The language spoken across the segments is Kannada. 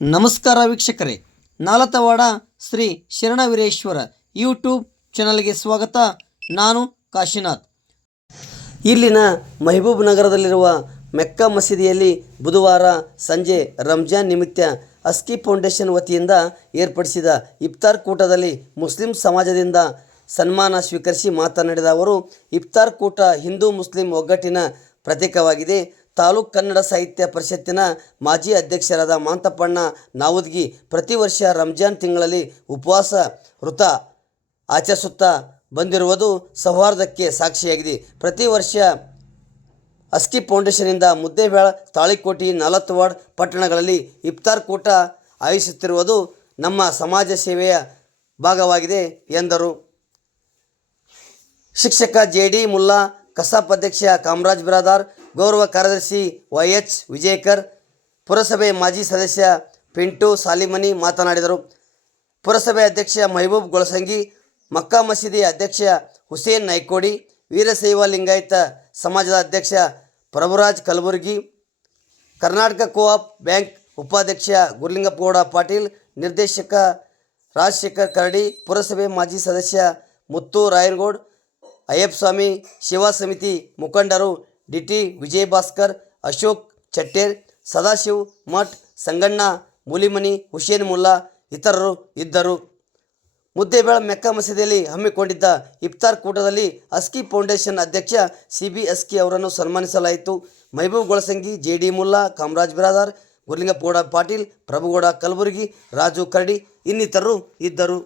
ನಮಸ್ಕಾರ ವೀಕ್ಷಕರೇ. ನಾಲತವಾಡ ಶ್ರೀ ಶರಣವೀರೇಶ್ವರ ಯೂಟ್ಯೂಬ್ ಚಾನಲ್ಗೆ ಸ್ವಾಗತ. ನಾನು ಕಾಶಿನಾಥ್. ಇಲ್ಲಿನ ಮೆಹಬೂಬ್ ನಗರದಲ್ಲಿರುವ ಮೆಕ್ಕಾ ಮಸೀದಿಯಲ್ಲಿ ಬುಧವಾರ ಸಂಜೆ ರಂಜಾನ್ ನಿಮಿತ್ತ ಅಸ್ಕಿ ಫೌಂಡೇಶನ್ ವತಿಯಿಂದ ಏರ್ಪಡಿಸಿದ ಇಫ್ತಾರ್ ಕೂಟದಲ್ಲಿ ಮುಸ್ಲಿಂ ಸಮಾಜದಿಂದ ಸನ್ಮಾನ ಸ್ವೀಕರಿಸಿ ಮಾತನಾಡಿದ ಅವರು, ಇಫ್ತಾರ್ ಕೂಟ ಹಿಂದೂ ಮುಸ್ಲಿಂ ಒಗ್ಗಟ್ಟಿನ ಪ್ರತೀಕವಾಗಿದೆ. ತಾಲೂಕು ಕನ್ನಡ ಸಾಹಿತ್ಯ ಪರಿಷತ್ತಿನ ಮಾಜಿ ಅಧ್ಯಕ್ಷರಾದ ಮಾಂತಪ್ಪಣ್ಣ ನಾವುದ್ಗಿ ಪ್ರತಿ ವರ್ಷ ರಂಜಾನ್ ತಿಂಗಳಲ್ಲಿ ಉಪವಾಸ ವೃತ ಆಚರಿಸುತ್ತಾ ಬಂದಿರುವುದು ಸೌಹಾರ್ದಕ್ಕೆ ಸಾಕ್ಷಿಯಾಗಿದೆ. ಪ್ರತಿ ವರ್ಷ ಅಸ್ಕಿ ಫೌಂಡೇಶನ್ನಿಂದ ಮುದ್ದೇಬೇಳ ತಾಳಿಕೋಟಿ ನಾಲತ್ವಾಡ್ ಪಟ್ಟಣಗಳಲ್ಲಿ ಇಫ್ತಾರ್ ಕೂಟ ಆಯೋಜಿಸುತ್ತಿರುವುದು ನಮ್ಮ ಸಮಾಜ ಸೇವೆಯ ಭಾಗವಾಗಿದೆ ಎಂದರು. ಶಿಕ್ಷಕ ಜೆ ಡಿ ಮುಲ್ಲಾ, ಕಸಾಪ್ ಅಧ್ಯಕ್ಷ ಕಾಮರಾಜ್ ಬಿರಾದಾರ್ ಗೌರವ ಕಾರ್ಯದರ್ಶಿ ವೈ ಎಚ್ ವಿಜಯಕರ್, ಪುರಸಭೆ ಮಾಜಿ ಸದಸ್ಯ ಪಿಂಟು ಸಾಲಿಮನಿ ಮಾತನಾಡಿದರು. ಪುರಸಭೆ ಅಧ್ಯಕ್ಷ ಮೆಹಬೂಬ್ ಗೊಳಸಂಗಿ, ಮಕ್ಕಾ ಮಸೀದಿ ಅಧ್ಯಕ್ಷ ಹುಸೇನ್ ನಾಯ್ಕೋಡಿ ವೀರಶೈವ ಲಿಂಗಾಯತ ಸಮಾಜದ ಅಧ್ಯಕ್ಷ ಪ್ರಭುರಾಜ್ ಕಲಬುರ್ಗಿ, ಕರ್ನಾಟಕ ಕೋಆಪ್ ಬ್ಯಾಂಕ್ ಉಪಾಧ್ಯಕ್ಷ ಗುರುಲಿಂಗಪ್ಪಗೌಡ ಪಾಟೀಲ್, ನಿರ್ದೇಶಕ ರಾಜಶೇಖರ್ ಕರಡಿ, ಪುರಸಭೆ ಮಾಜಿ ಸದಸ್ಯ ಮುತ್ತು ರಾಯನಗೌಡ್ ಅಯ್ಯಪ್ಪಸ್ವಾಮಿ ಸೇವಾ ಸಮಿತಿ ಮುಖಂಡರು ಡಿ ಟಿ ವಿಜಯಭಾಸ್ಕರ್, ಅಶೋಕ್ ಚಟ್ಟೇರ್, ಸದಾಶಿವ್ ಮಠ್, ಸಂಗಣ್ಣ, ಮೂಲಿಮನಿ, ಹುಸೇನ್ ಮುಲ್ಲಾ ಇತರರು ಇದ್ದರು. ಮುದ್ದೇಬೇಳ ಮೆಕ್ಕ ಮಸೀದಿಯಲ್ಲಿ ಹಮ್ಮಿಕೊಂಡಿದ್ದ ಇಫ್ತಾರ್ ಕೂಟದಲ್ಲಿ ಅಸ್ಕಿ ಫೌಂಡೇಶನ್ ಅಧ್ಯಕ್ಷ ಸಿ ಬಿ ಅಸ್ಕಿ ಅವರನ್ನು ಸನ್ಮಾನಿಸಲಾಯಿತು. ಮೈಬೂಬ್ ಗೊಳಸಂಗಿ, ಜೆ ಡಿ ಮುಲ್ಲಾ, ಕಾಮರಾಜ್ ಬಿರಾದಾರ್, ಗುರ್ಲಿಂಗಪ್ಪಗೌಡ ಪಾಟೀಲ್, ಪ್ರಭುಗೌಡ ಕಲಬುರಗಿ, ರಾಜು ಕರಡಿ ಇನ್ನಿತರರು ಇದ್ದರು.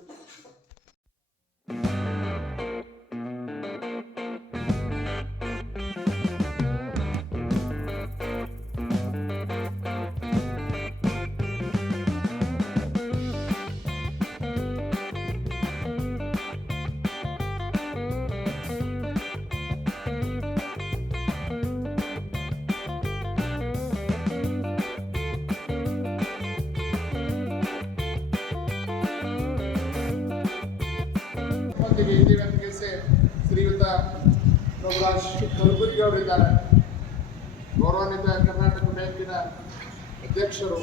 ಪ್ರಭುರಾಜ್ ಕಲಬುರ್ಗಿ ಅವರಿದ್ದಾರೆ ಗೌರವಾನ್ವಿತ ಕರ್ನಾಟಕ ಬ್ಯಾಂಕಿನ ಅಧ್ಯಕ್ಷರು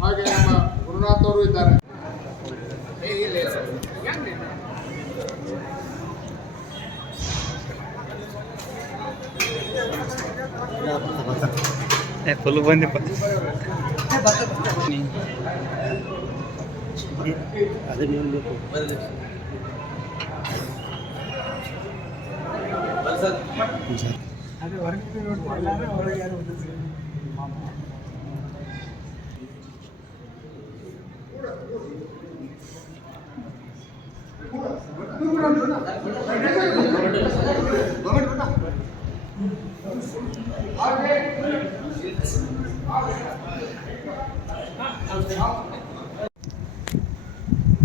ಹಾಗೆ ನಮ್ಮ ಗುರುನಾಥ್ ಅವರು ಇದ್ದಾರೆ. ಫುಲ್ ಬಂದಿಪ್ಪ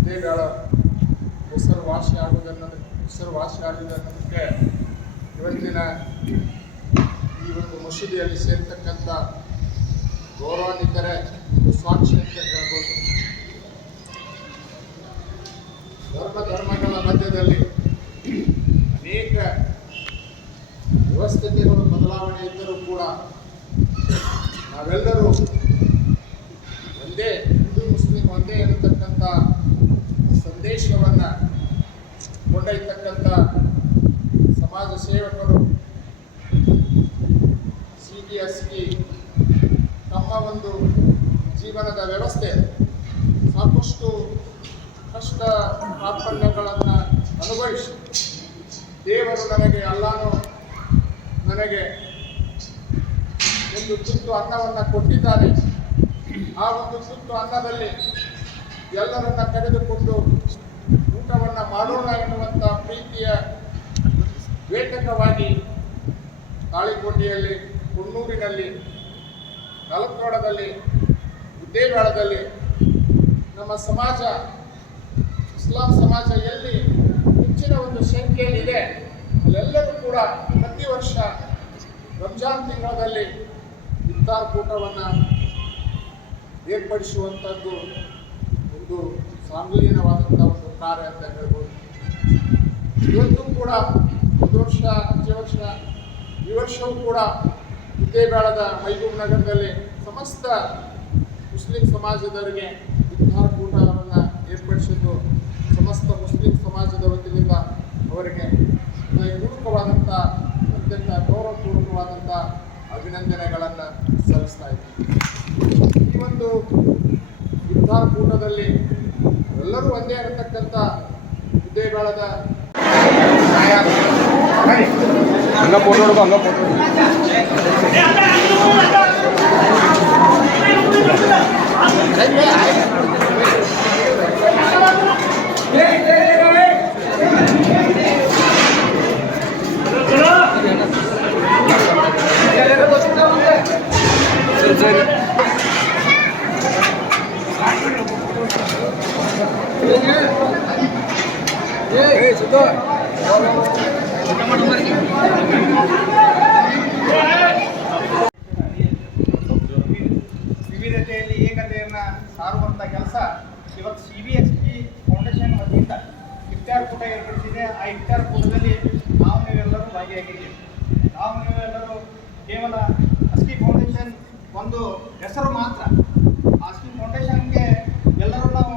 ದೇಗಳ ಹೆಸರುವಾಸಿ ಆಗುವುದನ್ನೋದು ಹೆಸರುವಾಸಿ ಆಗಿದೆ ಅನ್ನೋದಕ್ಕೆ ಇವತ್ತಿನ ಈ ಒಂದು ಮಸೀದಿಯಲ್ಲಿ ಸೇರ್ತಕ್ಕಂಥ ಗೌರವಾನ್ವಿತರೇ ಸಾಕ್ಷಿ ಅಂತ ಹೇಳ್ಬೋದು ಧರ್ಮ ಧರ್ಮಗಳ ಮಧ್ಯದಲ್ಲಿ ಅನೇಕ ವ್ಯವಸ್ಥೆಗಳು ಬದಲಾವಣೆ ಇದ್ದರೂ ಕೂಡ ನಾವೆಲ್ಲರೂ ಒಂದೇ ಹಿಂದೂ, ಮುಸ್ಲಿಂ ಒಂದೇ ಇರತಕ್ಕಂಥ ಸಂದೇಶವನ್ನು ಕೊಂಡೊಯ್ತಕ್ಕಂಥ ಸಮಾಜ ಸೇವಕರು ಸಿ ಬಿ ಎಸ್ ಪಿ ತಮ್ಮ ಒಂದು ಜೀವನದ ವ್ಯವಸ್ಥೆ, ಸಾಕಷ್ಟು ಕಷ್ಟ ಕಾರ್ಪಣ್ಯಗಳನ್ನು ಅನುಭವಿಸಿ. ದೇವರು ನನಗೆ ಅಲ್ಲಾನು ನನಗೆ ಒಂದು ತುತ್ತು ಅನ್ನವನ್ನು ಕೊಟ್ಟಿದ್ದಾನೆ. ಆ ಒಂದು ತುತ್ತು ಅನ್ನದಲ್ಲಿ ಎಲ್ಲರನ್ನ ಕರೆದುಕೊಂಡು ಊಟವನ್ನು ಮಾಡೋಣ ಎನ್ನುವಂಥ ಪ್ರೀತಿಯ ವೇತಕವಾಗಿ ತಾಳಿಕೋಟೆಯಲ್ಲಿ ಕುನ್ನೂರಿನಲ್ಲಿ ನಲತ್ವಾಡದಲ್ಲಿ ಉದ್ದೇಬೇಳದಲ್ಲಿ ನಮ್ಮ ಸಮಾಜ, ಇಸ್ಲಾಂ ಸಮಾಜ ಎಲ್ಲಿ ಹೆಚ್ಚಿನ ಒಂದು ಸಂಖ್ಯೆಯಲ್ಲಿದೆ, ಅಲ್ಲೆಲ್ಲರೂ ಕೂಡ ಪ್ರತಿ ವರ್ಷ ರಂಜಾನ್ ತಿಂಗಳಲ್ಲಿ ಇಫ್ತಾರ್ ಕೂಟವನ್ನು ಏರ್ಪಡಿಸುವಂಥದ್ದು ಒಂದು ಸಾಂಗ್ಲೀನವಾದಂಥ ಒಂದು ಕಾರ್ಯ ಅಂತ ಹೇಳ್ಬೋದು. ಇವತ್ತು ಕೂಡ ವರ್ಷ ಅಂಚೆ ವರ್ಷ, ಈ ವರ್ಷವೂ ಕೂಡ ಉದ್ದೇಬಾಳದ ಮೈಗೂರು ನಗರದಲ್ಲಿ ಸಮಸ್ತ ಮುಸ್ಲಿಂ ಸಮಾಜದವರಿಗೆ ಉದ್ಧಾರ ಕೂಟವನ್ನು ಏರ್ಪಡಿಸಿದ್ದು, ಸಮಸ್ತ ಮುಸ್ಲಿಂ ಸಮಾಜದ ವತಿಯಿಂದ ಅವರಿಗೆ ಪೂರ್ವಕವಾದಂಥ ಅತ್ಯಂತ ಗೌರವಪೂರ್ವಕವಾದಂಥ ಅಭಿನಂದನೆಗಳನ್ನು ಸಲ್ಲಿಸ್ತಾ ಇದ್ದೀನಿ. ಈ ಒಂದು ಉದ್ಧಾರ ಕೂಟದಲ್ಲಿ ಎಲ್ಲರೂ ಒಂದೇ ಇರತಕ್ಕಂಥ ಹುದ್ದೆಗಳದ ಹಂಗ ಫೋಟೋ ಹಿಡ್ಕೊ ಹಂಗ ಫೋಟೋ ಸರಿ ಸರಿ ಏ ಸುತ್ತೋ ವಿವಿಧತೆಯಲ್ಲಿ ಏಕತೆಯನ್ನು ಸಾರುವಂಥ ಕೆಲಸ ಇವತ್ತು C B S P foundation ವತಿಯಿಂದ ಇಫ್ತಾರ್ ಕೂಟ ಏರ್ಪಡಿಸಿದೆ. ಆ ಇಫ್ತಾರ್ ಕೂಟದಲ್ಲಿ ನಾವು ನೀವೆಲ್ಲರೂ ಭಾಗಿಯಾಗಿದ್ದೀವಿ ನಾವು ನೀವೆಲ್ಲರೂ ಕೇವಲ ಅಸ್ಕಿ ಫೌಂಡೇಶನ್ ಒಂದು ಹೆಸರು ಮಾತ್ರ ಆ ಅಸ್ಕಿ ಫೌಂಡೇಶನ್ಗೆ ಎಲ್ಲರೂ ನಾವು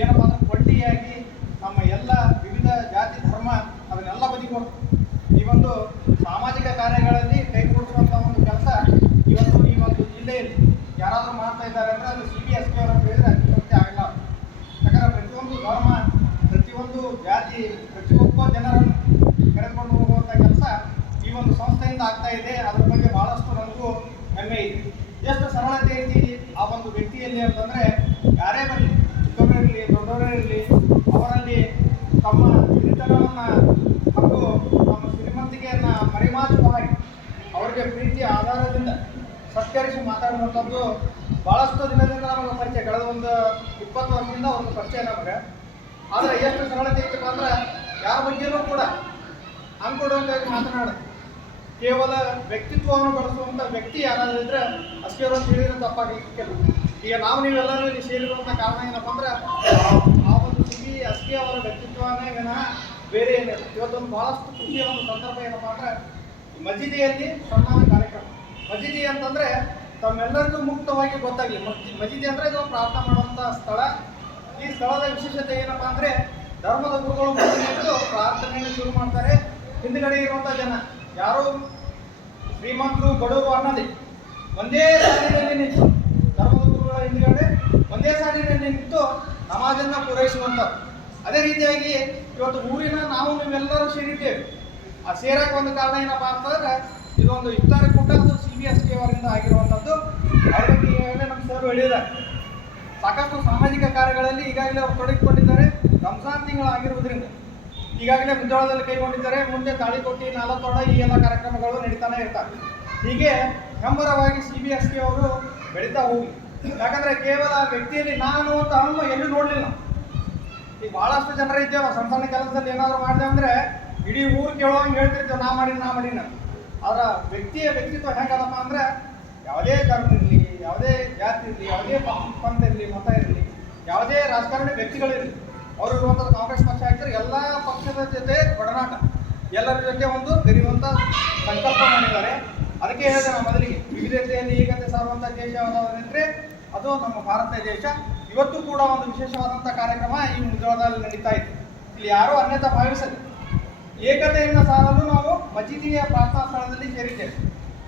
ಏನಪ್ಪ ಅಂದ್ರೆ ಒಟ್ಟಿಯಾಗಿ ನಮ್ಮ ಎಲ್ಲ ವಿವಿಧ ಜಾತಿ ಧರ್ಮ ಅದನ್ನೆಲ್ಲ ಬದಿಕೊಟ್ಟು ಈ ಒಂದು ಸಾಮಾಜಿಕ ಕಾರ್ಯಗಳಲ್ಲಿ ಕೈಗೂಡಿಸುವಂಥ ಒಂದು ಕೆಲಸ ಇವತ್ತು ಈ ಒಂದು ಜಿಲ್ಲೆಯಲ್ಲಿ ಯಾರಾದರೂ ಮಾಡ್ತಾ ಇದ್ದಾರೆ ಅಂದರೆ ಅದು ಸಿ ಬಿ ಎಸ್ ಕೆ ಅವರ ಹೇಳಿದ್ರೆ ಅತಿಶಕ್ತಿ ಆಗಲ್ಲ ಯಾಕಂದರೆ ಪ್ರತಿಯೊಂದು ಧರ್ಮ ಪ್ರತಿಯೊಂದು ಜಾತಿ ಪ್ರತಿಯೊಬ್ಬ ಜನರನ್ನು ಕರೆದುಕೊಂಡು ಹೋಗುವಂಥ ಕೆಲಸ ಈ ಒಂದು ಸಂಸ್ಥೆಯಿಂದ ಆಗ್ತಾ ಇದೆ ಅದ್ರ ಬಗ್ಗೆ ಬಹಳಷ್ಟು ನನಗೂ ಹೆಮ್ಮೆ ಇದೆ ಎಷ್ಟು ಸರಳತೆ ಐತಿ ಆ ಒಂದು ಅಂತಂದ್ರೆ ಯಾರೇ ಬರಲಿ ಚಿಕ್ಕವರಿರಲಿ ದೊಡ್ಡವರಿರಲಿ ಅವರಲ್ಲಿ ತಮ್ಮ ಹಿರಿತನವನ್ನು ಹಾಗೂ ತಮ್ಮ ಶ್ರೀಮಂತಿಕೆಯನ್ನು ಮಾಡಿ ಅವರಿಗೆ ಪ್ರೀತಿ, ಆಧಾರದಿಂದ ಸತ್ಕರಿಸಿ ಮಾತಾಡುವಂಥದ್ದು ಭಾಳಷ್ಟು ದಿನದಿಂದ ನಮಗೆ ಪರಿಚಯ, ಕಳೆದ ಒಂದು ಇಪ್ಪತ್ತು ವರ್ಷದಿಂದ ಒಂದು ಪರಿಚಯ ನಮಗೆ. ಆದರೆ ಎಷ್ಟು ಸರಳತೆ ಐತಪ್ಪ ಅಂದ್ರೆ ಯಾರ ಬಗ್ಗೆನೂ ಕೂಡ ಅಂದ್ಕೊಡುವಂತಾಗಿ ಮಾತನಾಡೋದು. ಕೇವಲ ವ್ಯಕ್ತಿತ್ವವನ್ನು ಬಳಸುವಂಥ ವ್ಯಕ್ತಿ ಯಾರಾದರೂ ಇದ್ರೆ ಅಷ್ಟೇ ಹೇಳಿದ್ರೆ ತಪ್ಪಾಗಲಿಕ್ಕಿಲ್ಲ ಈಗ ನಾವು ನೀವೆಲ್ಲರೂ ಇಲ್ಲಿ ಸೇರಿರುವಂಥ ಕಾರಣ ಏನಪ್ಪ ಅಂದ್ರೆ, ಆ ಒಂದು ಸುಗಿ ಅಸ್ಕಿ ಅವರ ವ್ಯಕ್ತಿತ್ವನೇ ವಿನಃ ಬೇರೆ ಏನಿಲ್ಲ. ಇವತ್ತೊಂದು ಬಹಳಷ್ಟು ಖುಷಿಯ ಒಂದು ಸಂದರ್ಭ ಏನಪ್ಪಾ ಅಂದ್ರೆ ಮಸೀದಿಯಲ್ಲಿ ಸನ್ಮಾನ ಕಾರ್ಯಕ್ರಮ. ಮಸೀದಿ ಅಂತಂದ್ರೆ ತಮ್ಮೆಲ್ಲರಿಗೂ ಮುಕ್ತವಾಗಿ ಗೊತ್ತಾಗಲಿ. ಮಸೀದಿ ಅಂದ್ರೆ ಇದು ಪ್ರಾರ್ಥನೆ ಮಾಡುವಂಥ ಸ್ಥಳ. ಈ ಸ್ಥಳದ ವಿಶೇಷತೆ ಏನಪ್ಪಾ ಅಂದ್ರೆ, ಧರ್ಮದ ಗುರುಗಳು ಮೊದಲು ಪ್ರಾರ್ಥನೆಯನ್ನು ಶುರು ಮಾಡ್ತಾರೆ. ಹಿಂದ್ಗಡೆ ಇರುವಂತ ಜನ, ಯಾರು ಶ್ರೀಮಂತರು, ಬಡವರು ಅನ್ನದೇ. ಒಂದೇ ಸಾಲಿನಲ್ಲಿ ನಿಂತು ಧರ್ಮದ ಗುರುಗಳ ಹಿಂದ್ಗಡೆ ಒಂದೇ ಸಾಲಿನಲ್ಲಿ ನಿಂತು ನಮಾಜನ್ನು ಪೂರೈಸುವಂತ ಅದೇ ರೀತಿಯಾಗಿ ಇವತ್ತು ಊರಿನ ನಾವು ನೀವೆಲ್ಲರೂ ಸೇರಿದ್ದೇವೆ. ಆ ಸೇರಕ್ಕೆ ಒಂದು ಕಾರಣ ಏನಪ್ಪಾ ಅಂತಂದ್ರೆ, ಇದೊಂದು ಇಫ್ತಾರ ಕೂಟ, ಅದು ಸಿ ಬಿ ಎಸ್ ಟಿ ಅವರಿಂದ ಆಗಿರುವಂಥದ್ದು. ಅವ್ರ ಬಗ್ಗೆ ಈಗಾಗಲೇ ನಮ್ಮ ಸರ್ ಹೇಳಿದ್ದಾರೆ. ಸಾಕಷ್ಟು ಸಾಮಾಜಿಕ ಕಾರ್ಯಗಳಲ್ಲಿ ಈಗಾಗಲೇ ಅವರು ತೊಡಗಿಕೊಂಡಿದ್ದಾರೆ. ರಂಜಾನ್ ತಿಂಗಳು ಆಗಿರುವುದರಿಂದ ಈಗಾಗಲೇ ಮುಂಜಾಳದಲ್ಲಿ ಕೈಗೊಂಡಿದ್ದಾರೆ. ಮುಂದೆ ತಾಳಿಕೊಟ್ಟಿ ನಾಲತೋಡ ಈ ಎಲ್ಲ ಕಾರ್ಯಕ್ರಮಗಳು ನಡೀತಾನೆ ಇರ್ತವೆ. ಹೀಗೆ ಹೆಮ್ಮರವಾಗಿ ಸಿ ಬಿ ಎಸ್ ಟಿ ಅವರು ಬೆಳೀತಾ ಹೋಗಿ. ಯಾಕಂದ್ರೆ ಕೇವಲ ವ್ಯಕ್ತಿಯಲ್ಲಿ ನಾನು ಅಂತ ಅನ್ನು ಎಲ್ಲೂ ನೋಡಲಿಲ್ಲ. ಈಗ ಭಾಳಷ್ಟು ಜನರ ಇದ್ದೇವೆ, ಸಣ್ಣ ಸಣ್ಣ ಕೆಲಸದಲ್ಲಿ ಏನಾದರೂ ಮಾಡಿದೆ ಅಂದ್ರೆ ಇಡೀ ಊರು ಕೇಳುವಂಗೆ ಹೇಳ್ತಿರ್ತೇವೆ, ನಾ ಮಾಡಿ ನಾ ಮಾಡಿ ಅದರ ವ್ಯಕ್ತಿಯ ವ್ಯಕ್ತಿತ್ವ ಹೆಂಗದಪ್ಪ ಅಂದ್ರೆ ಯಾವುದೇ ಧರ್ಮ ಇರಲಿ, ಯಾವುದೇ ಜಾತಿ ಇರಲಿ, ಯಾವುದೇ ಪಂಥ ಇರಲಿ, ಮತ ಇರಲಿ, ಯಾವುದೇ ರಾಜಕಾರಣಿ ವ್ಯಕ್ತಿಗಳಿರಲಿ, ಅವರು ಇರುವಂಥದ್ದು ಕಾಂಗ್ರೆಸ್ ಪಕ್ಷ ಹಾಕಿದ್ರೆ ಎಲ್ಲ ಪಕ್ಷದ ಜೊತೆ ಒಡನಾಟ. ಎಲ್ಲರ ಜೊತೆ ಒಂದು ಬೆರೆಯುವಂಥ ಸಂಕಲ್ಪ ಮಾಡಿದ್ದಾರೆ. ಅದಕ್ಕೆ ಹೇಳಿದೆ ನಾವು ಮೊದಲಿಗೆ. ವಿವಿಧತೆಯಲ್ಲಿ ಏಕತೆ ಸಾರುವಂಥ ದೇಶ ಯಾವುದಾದ್ರೆಂದ್ರೆ ಅದು ನಮ್ಮ ಭಾರತ ದೇಶ. ಇವತ್ತು ಕೂಡ ಒಂದು ವಿಶೇಷವಾದಂಥ ಕಾರ್ಯಕ್ರಮ ಈ ಮುಜರಾದಲ್ಲಿ ನಡೀತಾ ಇದೆ ಇಲ್ಲಿ ಯಾರೂ ಅನ್ಯತಾ ಭಾವಿಸಲಿ. ಏಕತೆಯನ್ನು ಸಾರಲು ನಾವು ಮಜೀದಿಯ ಪ್ರಾರ್ಥನಾ ಸ್ಥಳದಲ್ಲಿ ಸೇರಿದ್ದೇವೆ.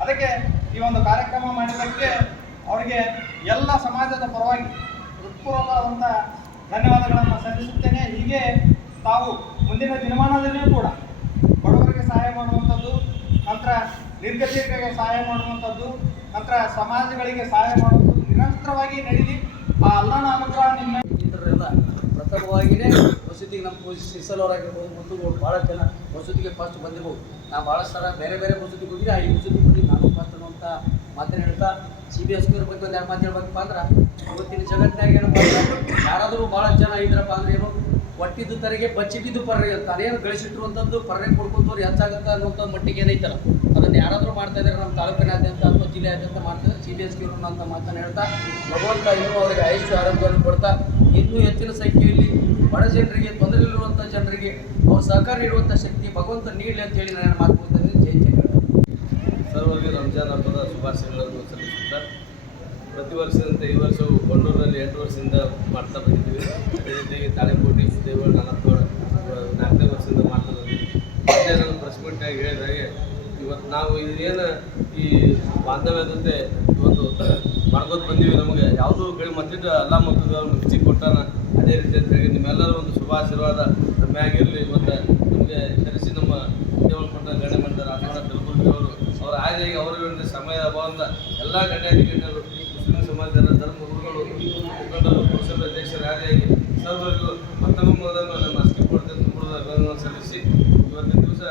ಅದಕ್ಕೆ ಈ ಒಂದು ಕಾರ್ಯಕ್ರಮ ಮಾಡಿದ್ದಕ್ಕೆ ಅವರಿಗೆ ಎಲ್ಲ ಸಮಾಜದ ಪರವಾಗಿ ಹೃತ್ಪೂರ್ವಕವಾದಂಥ ಧನ್ಯವಾದಗಳನ್ನು ಸಲ್ಲಿಸುತ್ತೇನೆ. ಹೀಗೆ ತಾವು ಮುಂದಿನ ದಿನಮಾನದಲ್ಲಿಯೂ ಕೂಡ ಬಡವರಿಗೆ ಸಹಾಯ ಮಾಡುವಂಥದ್ದು, ನಂತರ ನಿರ್ಗತಿಕರಿಗೆ ಸಹಾಯ ಮಾಡುವಂಥದ್ದು, ನಂತರ ಸಮಾಜಗಳಿಗೆ ಸಹಾಯ ಮಾಡುವಂಥದ್ದು ನಿರಂತರವಾಗಿ ನಡೀಲಿ ಆ ಅಲ್ಲನ ಅನುಗ್ರಹ ನಿಮ್ಮ ಎಲ್ಲ ಪ್ರಥಮವಾಗಿಯೇ ವಸತಿಗೆ ನಮ್ಮ ಸಿಸಲವರಾಗಿರ್ಬೋದು ಸಿರ್ಸಲವರಾಗಿರ್ಬೋದು ಮುಂದೆ ಭಾಳ ಜನ ವಸತಿಗೆ ಫಸ್ಟ್ ಬಂದಿರ್ಬೋದು. ನಾವು ಭಾಳ ಸಲ ಬೇರೆ ಬೇರೆ ವಸತಿಗೆ ಹೋಗಿದ್ರೆ ಆ ಈ ವಸತಿ ಬಂದು ನಾನು ಫಸ್ಟ್ ಅನ್ನುವಂಥ ಮಾತನ್ನು ಹೇಳ್ತಾ ಸಿ ಬಿ ಎಸ್ ಬಗ್ಗೆ ಒಂದು ಎರಡು ಮಾತು ಹೇಳ್ಬೇಕಪ್ಪ ಅಂದ್ರೆ, ಇವತ್ತಿನ ಜಗತ್ತಿನಾಗ ಏನಪ್ಪ ಯಾರಾದರೂ ಭಾಳ ಜನ ಇದ್ರಪ್ಪ ಅಂದ್ರೆ ಏನು? ಒಟ್ಟಿದ್ದು ತರಿಗೆ ಬಿದ್ದು ಪರ್ರೆ ಅದೇನು ಗಳಿಸಿಟ್ಟಿರುವಂಥದ್ದು ಪರ್ರೆ ಕೊಡ್ಕೊಂತವ್ರು ಹೆಚ್ಚಾಗುತ್ತೆ ಅನ್ನುವಂಥ ಮಟ್ಟಿಗೆ ಏನೈತಲ್ಲ? ಅದನ್ನು ಯಾರಾದರೂ ಮಾಡ್ತಾ ಇದ್ದಾರೆ ನಮ್ಮ ತಾಲೂಕಿನಾದ್ಯಂತ ಅಥವಾ ಜಿಲ್ಲೆಯಾದ್ಯಂತ ಮಾಡ್ತಾರೆ. ಸಿ ಬಿ ಎಸ್ ಕೆ ಅಂತ ಮಾತನ್ನು ಹೇಳ್ತಾ, ಭಗವಂತ ಇನ್ನೂ ಅವರಿಗೆ ಆಯುಷ್ಯ, ಆರೋಗ್ಯವನ್ನು ಕೊಡ್ತಾ, ಇನ್ನೂ ಹೆಚ್ಚಿನ ಸಂಖ್ಯೆಯಲ್ಲಿ ಬಡ ಜನರಿಗೆ ತೊಂದರೆ ಇರುವಂಥ ಜನರಿಗೆ ಅವ್ರು ಸಹಕಾರ ನೀಡುವಂಥ ಶಕ್ತಿ ಭಗವಂತ ನೀಡಲಿ ಅಂತ ಹೇಳಿ ನಾನು ಮಾತು ಜೈ ಜಯ. ಸರ್ವರಿಗೆ ರಂಜಾನ್ ಹಬ್ಬದ ಶುಭಾಶಯಗಳನ್ನು ಸಲ್ಲಿಸುತ್ತಾ ಪ್ರತಿ ವರ್ಷದಂತೆ ಈ ವರ್ಷವು ಕೊಂಡೂರಿನಲ್ಲಿ ಎಂಟು ವರ್ಷದಿಂದ ಮಾಡ್ತಾ ಬಂದಿದ್ದೀವಿ. ಅದೇ ರೀತಿಯಾಗಿ ತಾಳೆಕೋಟಿ ದೇವರು ನಾಲ್ಕು ನಾಲ್ಕನೇ ವರ್ಷದಿಂದ ಮಾಡ್ತಾ ಬಂದಿದ್ದೀವಿ. ಮತ್ತೆ ನಾನು ಪ್ರೆಸ್ ಮೀಟ್ನಾಗ ಹೇಳಿದಾಗೆ ಇವತ್ತು ನಾವು ಇದೇನು ಈ ಬಾಂಧವ್ಯ ಜೊತೆ ಇವತ್ತು ಮಾಡ್ಕೋತ ಬಂದೀವಿ ನಮಗೆ. ಯಾವುದೂ ಕಡೆ ಮತ್ತಿಟ್ಟು ಅಲ್ಲ ಮಕ್ಕಳು ರುಚಿ ಕೊಟ್ಟಾನ. ಅದೇ ರೀತಿ ಅಂತ ಹೇಳಿ ನಿಮ್ಮೆಲ್ಲರೂ ಒಂದು ಶುಭಾಶೀರ್ವಾದ ಆಶೀರ್ವಾದ ಮ್ಯಾಗಿರಲಿ ಮತ್ತು ನಮಗೆ ಕರೆಸಿ ನಮ್ಮ ದೇವರು ಕೊಟ್ಟ ಗಣ್ಯ ಮಂಡಲ ರಾಜವಾಡ ಕಲಬುರ್ಗಿ ಅವರು. ಅವರ ಆಗಿ ಅವರಿಗೆ ಸಮಯದ ಅಭಾವದಿಂದ ಎಲ್ಲ ಗಣ್ಯಾಧಿಕಾರಿಗಳು ಮುಸ್ಲಿಂ ಸಮಾಜದ ಧರ್ಮ ಗುರುಗಳು ಮುಖಂಡರು ಪುರಸಭೆ ಅಧ್ಯಕ್ಷರ ಆದಿಯಾಗಿ ಸರ್ವರಿಗೂ ಮತ್ತೊಮ್ಮೆ ನಮ್ಮ ಅಸ್ಕಿ ಕೊಡ್ತೇನೆ ತುಂಬ ಅಭಿನಂದನೆ ಸಲ್ಲಿಸಿ. ಇವತ್ತಿನ ದಿವಸ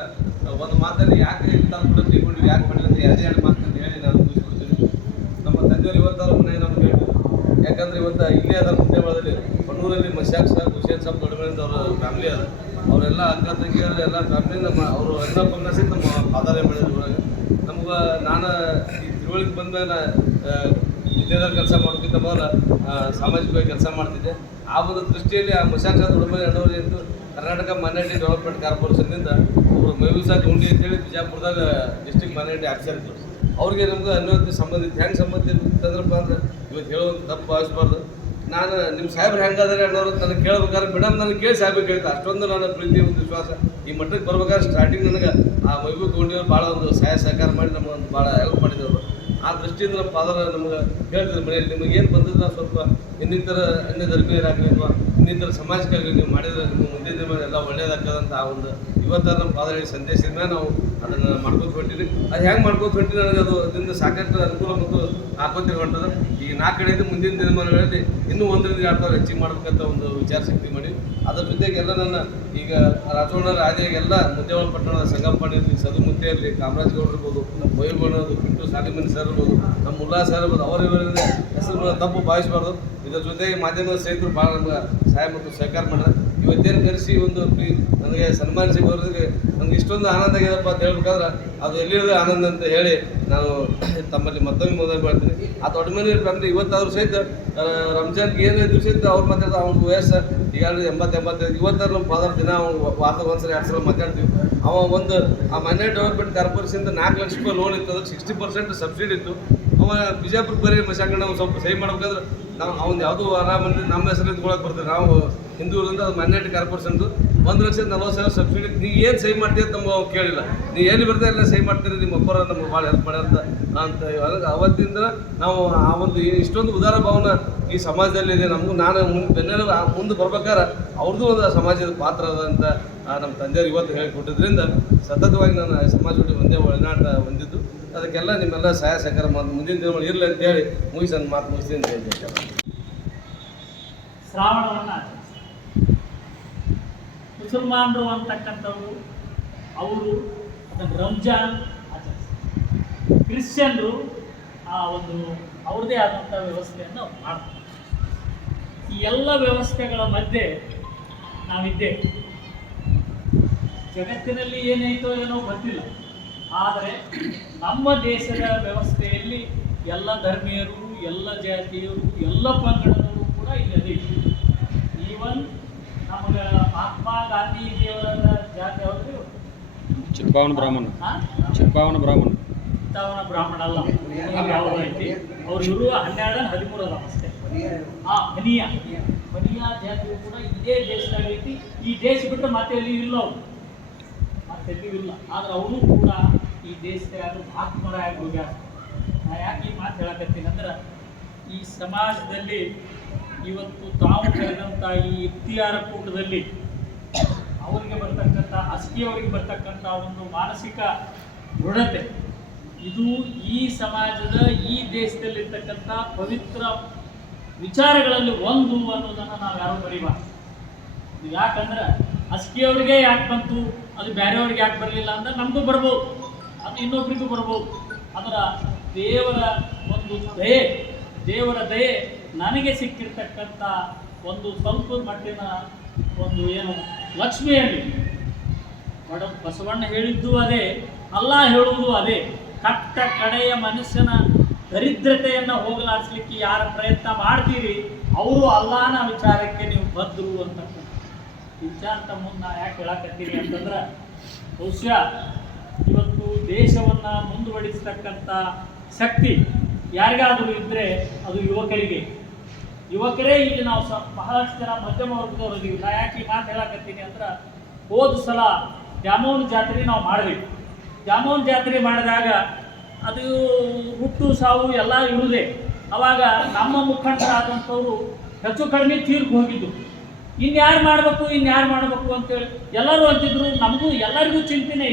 ಒಂದು ಮಾತನ್ನು ಯಾಕೆ ತಂದು ಕೂಡ ತಿಳ್ಕೊಂಡಿವಿ ಯಾಕೆ ಮಾಡಿಲ್ಲ ಅಂತ ಎರಡೇ ಎರಡು ಮಾತನ್ನು ಹೇಳಿ ನಾನು ಮುಗಿಸ್ಕೊಡ್ತೀನಿ. ನಮ್ಮ ತಂದೆಯವರು ಇವತ್ತಾರು ಮನೆ ನಮ್ಗೆ ಹೇಳಿದ್ರು ಯಾಕಂದ್ರೆ ಇವತ್ತು ಇಲ್ಲೇ ಅದ ಮುದ್ದೇವಾಳದಲ್ಲಿ ಕಣ್ಣೂರಲ್ಲಿ ಮಶಾಕ್ ಸಾಬ್, ಹುಸೇನ್ ಸಾಬ್ ದೊಡ್ಡಮನೆಯಿಂದ ಅವರ ಫ್ಯಾಮಿಲಿ ಅದ ಅವರೆಲ್ಲ ಅಕ್ಕ ತಂಗಿಯರು ಎಲ್ಲ ಫ್ಯಾಮಿಲಿ ನಮ್ಮ ಅವರು ಎಲ್ಲ ಪಂಗಸಿ ನಮ್ಮ ಆಧಾರ ಮಾಡಿದ್ರು ನಮ್ಗೆ ನಾನು ಈ ತಿಳುವಳಿಕೆ ಬಂದ್ಮೇಲೆ ವಿದ್ಯಾದಾರ ಕೆಲಸ ಮಾಡೋದಕ್ಕಿಂತ ಮೊದಲು ಸಾಮಾಜಿಕವಾಗಿ ಕೆಲಸ ಮಾಡ್ತಿದ್ದೆ. ಆ ಒಂದು ದೃಷ್ಟಿಯಲ್ಲಿ ಆ ಸಾಬ್ ದೊಡ್ಡಮನೆ ಅಣ್ಣವ್ರು ಎಂದು ಕರ್ನಾಟಕ ಮೈನಾರಿಟಿ ಡೆವಲಪ್ಮೆಂಟ್ ಕಾರ್ಪೊರೇಷನ್ನಿಂದ ಅವರು ಮೈಬೂಸಾ ಗುಂಡಿ ಅಂತೇಳಿ ಬಿಜಾಪುರದಾಗ ಡಿಸ್ಟ್ರಿಕ್ಟ್ ಮೈನಾರಿಟಿ ಆಫೀಸರ್ ಅವ್ರಿಗೆ ನಮ್ಗೆ ಅನ್ಯೋನ್ಯ ಸಂಬಂಧಿತ ಹೆಂಗೆ ಸಂಬಂಧ ಇತ್ತಂದ್ರಪ್ಪ ಅಂದ್ರೆ ಇವತ್ತು ಹೇಳೋದು ತಪ್ಪು ಭಾವಿಸ್ಬಾರ್ದು. ನಾನು ನಿಮ್ಮ ಸಾಹೇಬ್ರು ಹೆಂಗಾದ್ರೆ ಅನ್ನೋರು ನನಗೆ ಕೇಳ್ಬೇಕಾದ್ರೆ ಮೇಡಮ್ ನನಗೆ ಕೇಳಿ ಸಾಹೇಬ್ರಿಗೆ ಕೇಳ್ತಾ ಅಷ್ಟೊಂದು ನನ್ನ ಪ್ರೀತಿ ಒಂದು ವಿಶ್ವಾಸ. ಈ ಮಟ್ಟಕ್ಕೆ ಬರ್ಬೇಕಾದ್ರೆ ಸ್ಟಾರ್ಟಿಂಗ್ ನನಗೆ ಆ ಮೈಬೂ ಗೊಂಡಿಯವ್ರು ಭಾಳ ಒಂದು ಸಹಾಯ ಸಹಕಾರ ಮಾಡಿ ನಮಗೆ ಒಂದು ಭಾಳ ಹೆಲ್ಪ್ ಮಾಡಿದವರು ಆ ದೃಷ್ಟಿಯಿಂದ ನಮ್ಮ ಫಾದರ್ ನಮ್ಗೆ ಹೇಳ್ತಿದ್ರು ಮನೆಯಲ್ಲಿ, ನಿಮಗೆ ಏನು ಬಂದಿದ್ರೆ ಸ್ವಲ್ಪ ಇನ್ನಿತರ ಅನ್ಯ ಧರ್ಮೀಯರಾಗಲಿ ಅಥವಾ ಇನ್ನಿತರ ಸಮಾಜಕ್ಕಾಗಲಿ ನೀವು ಮಾಡಿದ್ರೆ ನಿಮ್ಮ ಮುಂದಿನ ದಿನ ಎಲ್ಲ ಒಳ್ಳೇದಾಗ್ತದಂತ ಆ ಒಂದು ಇವತ್ತ ನಮ್ಮ ಪಾದಳಿ ಸಂದೇಶದ ಮೇಲೆ ನಾವು ಅದನ್ನು ಮಾಡ್ಕೋತ ಹೊಂಟೀವಿ. ಅದು ಹೆಂಗೆ ಮಾಡ್ಕೋತ ಹೊಂಟೀವಿ ನನಗೆ ಅದು ಅದರಿಂದ ಸಾಕಷ್ಟು ಅನುಕೂಲ ಮತ್ತು ಆಕೃತಿ ಹೊಂಟದ ಈ ನಾಲ್ಕು ಕಡೆಯಿಂದ ಮುಂದಿನ ದಿನಮಾನಗಳಲ್ಲಿ ಇನ್ನೂ ಒಂದರಿಂದ ಎರಡು ಸಾವಿರ ಹೆಚ್ಚಿಗೆ ಮಾಡ್ಬೇಕಂತ ಒಂದು ವಿಚಾರ ಶಕ್ತಿ ಮಾಡಿ. ಅದ್ರ ಜೊತೆಗೆ ಎಲ್ಲ ನನ್ನ ಈಗ ರಾಜೋಣ ಮುದ್ದೇವಳ ಪಟ್ಟಣದ ಸಂಗಮಪಣಿ ಇರಲಿ ಸದುಮುತ್ತೆ ಇರಲಿ ಕಾಮರಾಜ್ ಗೌಡ್ರು ಇರ್ಬೋದು ಬೈಲ್ಗೌಡರು ಪಿಂಟು ಸಾಲಿಮನಿ ಸರ್ ಇರ್ಬೋದು, ನಮ್ಮ ಉಲ್ಲಾ ಸರ್ ಇರ್ಬೋದು ಅವರಿವರಿಂದ ಹೆಸರು ತಪ್ಪು ಭಾವಿಸಬಾರ್ದು. ಇದರ ಜೊತೆಗೆ ಮಾಧ್ಯಮ ಸ್ನೇಹಿತರು ಭಾಳ ನಮ್ಗೆ ಸಹಾಯ ಮತ್ತು ಸಹಕಾರ ಮಾಡ್ಯಾರ. ಇವತ್ತೇನು ಕರೆಸಿ ಒಂದು ನನಗೆ ಸನ್ಮಾನಿಸಿ ಬರೋದಕ್ಕೆ ನನಗೆ ಇಷ್ಟೊಂದು ಆನಂದ ಆಗ್ಯದಪ್ಪ ಅಂತ ಹೇಳ್ಬೇಕಾದ್ರೆ ಅದು ಎಲ್ಲಿರೋದು ಆನಂದ ಅಂತ ಹೇಳಿ ನಾನು ತಮ್ಮಲ್ಲಿ ಮತ್ತೊಮ್ಮೆ ಮೊದಲು ಮಾಡ್ತೀನಿ. ಆ ದೊಡ್ಡ ಮನೆ ಫ್ಯಾಮಿಲಿ ಇವತ್ತಾದ್ರೂ ಸಹಿತ ರಂಜಾನ್ಗೆ ಏನು ಇದ್ರು ಸಹಿತ ಅವ್ರು ಮಾತಾಡ್ತಾರೆ ಅವ್ನ ವಯಸ್ಸು ಈಗಾಗಲೇ ಎಂಬತ್ತು ಎಂಬತ್ತೈದು ಇವತ್ತಾರು ನಮ್ಮ ಫಾದರ್ ದಿನ ಅವ್ನು ಒಂದು ಒಂದ್ಸಲ, ಎರಡು ಸಲ ಮಾತಾಡ್ತೀವಿ. ಅವ ಒಂದು, ಆ ಮನೆ ಡೆವಲಪ್ಮೆಂಟ್ ಕಾರ್ಪೊರೇಷನ್ ನಾಲ್ಕು ಲಕ್ಷ ರೂಪಾಯಿ ಲೋನ್ ಇತ್ತು ಅದಕ್ಕೆ ಸಿಕ್ಸ್ಟಿ ಪರ್ಸೆಂಟ್ ಸಬ್ಸಿಡಿ ಇತ್ತು. ಅವ ಬಿಜಾಪುರ ಬರೀ ಮಶಾಕಣ್ಣ ಒಂದು ಸ್ವಲ್ಪ ಸಹಿ ಮಾಡ್ಬೇಕಾದ್ರೆ ನಾವು ಅವ್ನು ಯಾವುದೂ ಆರಾಮಲ್ಲಿ ನಮ್ಮ ಹೆಸರು ಇದ್ಕೊಳಕ್ಕೆ ಬರ್ತೀವಿ ನಾವು ಹಿಂದೂರಿಂದ ಅದು ಮೈನಾರಿಟಿ ಕಾರ್ಪೊರೇಷನ್ದು ಒಂದು ಲಕ್ಷದ ನಲ್ವತ್ತು ಸಾವಿರ ಸಬ್ಸಿಡಿ. ನೀವು ಏನು ಸಹಿ ಮಾಡ್ತೀಯ ಅಂತ ನಮ್ಮ ಕೇಳಿಲ್ಲ. ನೀವು ಎಲ್ಲಿ ಬರ್ತಾ ಇಲ್ಲ ಸಹಿ ಮಾಡ್ತೀರಿ, ನಿಮ್ಮ ಅಪ್ಪರ ನಮ್ಗೆ ಭಾಳ ಹೆಲ್ಪ್ ಮಾಡ್ಯಾರ ಅಂತ ಅಂತ ಅವತ್ತಿಂದ ನಾವು ಆ ಒಂದು ಇಷ್ಟೊಂದು ಉದಾರ ಭಾವನ ಈ ಸಮಾಜದಲ್ಲಿದೆ ನಮಗೂ ನಾನು ಮುಂದೆ ಬೆನ್ನೆಲುಬು ಮುಂದೆ ಬರ್ಬೇಕಾದ್ರೆ ಅವ್ರದ್ದು ಒಂದು ಸಮಾಜದ ಪಾತ್ರ ಅದ ಅಂತ ನಮ್ಮ ತಂದೆಯವ್ರು ಇವತ್ತು ಹೇಳಿಕೊಟ್ಟಿದ್ರಿಂದ ಸತತವಾಗಿ ನಾನು ಸಮಾಜದಲ್ಲಿ ಒಂದೇ ಒಳನಾಟ ಹೊಂದಿದ್ದು. ಅದಕ್ಕೆಲ್ಲ ನಿಮ್ಮೆಲ್ಲ ಸಹಾಯ ಸಹಕಾರ ಮಾಡಿ ಮುಂದಿನ ದಿನಗಳು ಇರಲಿ ಅಂತ ಹೇಳಿ ಮುಗಿಸಿ ಮಾತು ಮುಗಿಸ್ತೀನಿ ಅಂತ. ಶ್ರಾವಣವನ್ನು ಮುಸಲ್ಮಾನರು ಅಂತಕ್ಕಂಥವ್ರು, ಅವರು ಅದನ್ನು ರಂಜಾನ್ ಆಚರಿಸ್ತಾರೆ ಕ್ರಿಶ್ಚಿಯನ್ರು ಆ ಒಂದು ಅವ್ರದ್ದೇ ಆದಂಥ ವ್ಯವಸ್ಥೆಯನ್ನು ಮಾಡ್ತಾರೆ. ಈ ಎಲ್ಲ ವ್ಯವಸ್ಥೆಗಳ ಮಧ್ಯೆ ನಾವಿದ್ದೇವೆ. ಜಗತ್ತಿನಲ್ಲಿ ಏನಾಯ್ತೋ ಏನೋ ಗೊತ್ತಿಲ್ಲ. ಆದರೆ ನಮ್ಮ ದೇಶದ ವ್ಯವಸ್ಥೆಯಲ್ಲಿ ಎಲ್ಲ ಧರ್ಮೀಯರು ಎಲ್ಲ ಜಾತಿಯರು ಎಲ್ಲ ಪಂಗಡದವರು ಕೂಡ ಇಲ್ಲಿ ಈವನ್ ನಮಗೆ ಮಹಾತ್ಮ ಗಾಂಧೀಜಿಯವರ ಜಾತಿ ಯಾವ್ದು? ಚಿಕ್ಕಬಾವನ ಬ್ರಾಹ್ಮಣ. ಚಿಕ್ಕಬಾವನ ಬ್ರಾಹ್ಮಣ. ಚಿತ್ತಾವನ ಬ್ರಾಹ್ಮಣ ಅಲ್ಲ. ಯಾವ್ದು ಐತಿ? ಅವ್ರು ಇವರು ಹನ್ನೆರಡು ಹದಿಮೂರು ಅಷ್ಟೇ. ಆ ಮನಿಯ. ಮನಿಯ ಜಾತಿಯು ಕೂಡ ಇದೇ ದೇಶದಾಗ ಐತಿ. ಈ ದೇಶ ಬಿಟ್ಟು ಮತ್ತೆ ಎಲ್ಲಿ ಇಲ್ಲ ಅವ್ರು. ಮತ್ತೆ ಎಲ್ಲಿಯೂ ಇಲ್ಲ. ಆದ್ರೆ ಅವರು ಕೂಡ ಈ ದೇಶದಾಗ ಮಹಾತ್ಮರಾಗಿ ಹೋಗ್ಯಾರ ನಾ ಯಾಕೆ ಈ ಮಾತು ಹೇಳಕತ್ತೀನಿ ಅಂದ್ರೆ, ಈ ಸಮಾಜದಲ್ಲಿ ಇವತ್ತು ತಾವು ಕರೆದಂಥ ಈ ಇಫ್ತಿಯಾರ ಕೂಟದಲ್ಲಿ ಅವರಿಗೆ ಬರ್ತಕ್ಕಂಥ ಅಸ್ಕಿಯವರಿಗೆ ಬರ್ತಕ್ಕಂಥ ಒಂದು ಮಾನಸಿಕ ದೃಢತೆ, ಇದು ಈ ಸಮಾಜದ, ಈ ದೇಶದಲ್ಲಿರ್ತಕ್ಕಂಥ ಪವಿತ್ರ ವಿಚಾರಗಳಲ್ಲಿ ಒಂದು ಅನ್ನೋದನ್ನು ನಾವು ಯಾರು ಬರೀಬಾರ್ದು. ಯಾಕಂದ್ರೆ ಅಸ್ಕಿಯವ್ರಿಗೆ ಯಾಕೆ ಬಂತು, ಅದು ಬೇರೆಯವ್ರಿಗೆ ಯಾಕೆ ಬರಲಿಲ್ಲ ಅಂದ್ರೆ ನಮಗೂ ಬರ್ಬೋದು. ಅದು ಇನ್ನೊಬ್ಬರಿಗೂ ಬರ್ಬೋದು. ಅದರ ದೇವರ ಒಂದು ದಯೆ, ದೇವರ ದಯೆ ನನಗೆ ಸಿಕ್ಕಿರ್ತಕ್ಕಂಥ ಒಂದು ಸ್ವಲ್ಪ ಮಟ್ಟಿನ ಒಂದು ಏನು ಲಕ್ಷ್ಮಿಯಲ್ಲಿ. ಬಡ ಬಸವಣ್ಣ ಹೇಳಿದ್ದು ಅದೇ, ಅಲ್ಲ ಹೇಳುವುದು ಅದೇ. ಕಟ್ಟ ಕಡೆಯ ಮನುಷ್ಯನ ದರಿದ್ರತೆಯನ್ನು ಹೋಗಲಾಡಿಸ್ಲಿಕ್ಕೆ ಯಾರ ಪ್ರಯತ್ನ ಮಾಡ್ತೀರಿ? ಅವರು ಅಲ್ಲಾನ ವಿಚಾರಕ್ಕೆ ನೀವು ಬದ್ರು ಅಂತಕ್ಕಂಥ ವಿಚಾರ ನಾ ಯಾಕೆ ಹೇಳಕತ್ತೀನಿ ಅಂತಂದ್ರೆ, ಬಹುಶಃ ಇವತ್ತು ದೇಶವನ್ನು ಮುಂದುವರಿಸತಕ್ಕಂಥ ಶಕ್ತಿ ಯಾರಿಗಾದರೂ ಇದ್ದರೆ ಅದು ಯುವಕರಿಗೆ. ಯುವಕರೇ ಇಲ್ಲಿ ನಾವು ಸ ಬಹಳಷ್ಟು ಜನ ಮಧ್ಯಮ ವರ್ಗದವರು ನಾ ಯಾಕೆ ಈ ಮಾತು ಹೇಳಕತ್ತೀನಿ ಅಂದ್ರೆ ಹೋದ ಸಲ ದ್ಯಾಮೋನ್ ಜಾತ್ರೆ ನಾವು ಮಾಡಬೇಕು. ದ್ಯಾಮೋನ್ ಜಾತ್ರೆ ಮಾಡಿದಾಗ ಅದು ಹುಟ್ಟು, ಸಾವು ಎಲ್ಲ ಇರುವುದೇ. ಅವಾಗ ನಮ್ಮ ಮುಖಂಡರಾದಂಥವ್ರು ಹೆಚ್ಚು ಕಡಿಮೆ ತೀರ್ಪು ಹೋಗಿದ್ದು. ಇನ್ಯಾರು ಮಾಡಬೇಕು ಇನ್ಯಾರು ಮಾಡಬೇಕು ಅಂತೇಳಿ ಎಲ್ಲರೂ ಅಂತಿದ್ರು. ನಮಗೂ ಎಲ್ಲರಿಗೂ ಚಿಂತೆನೆ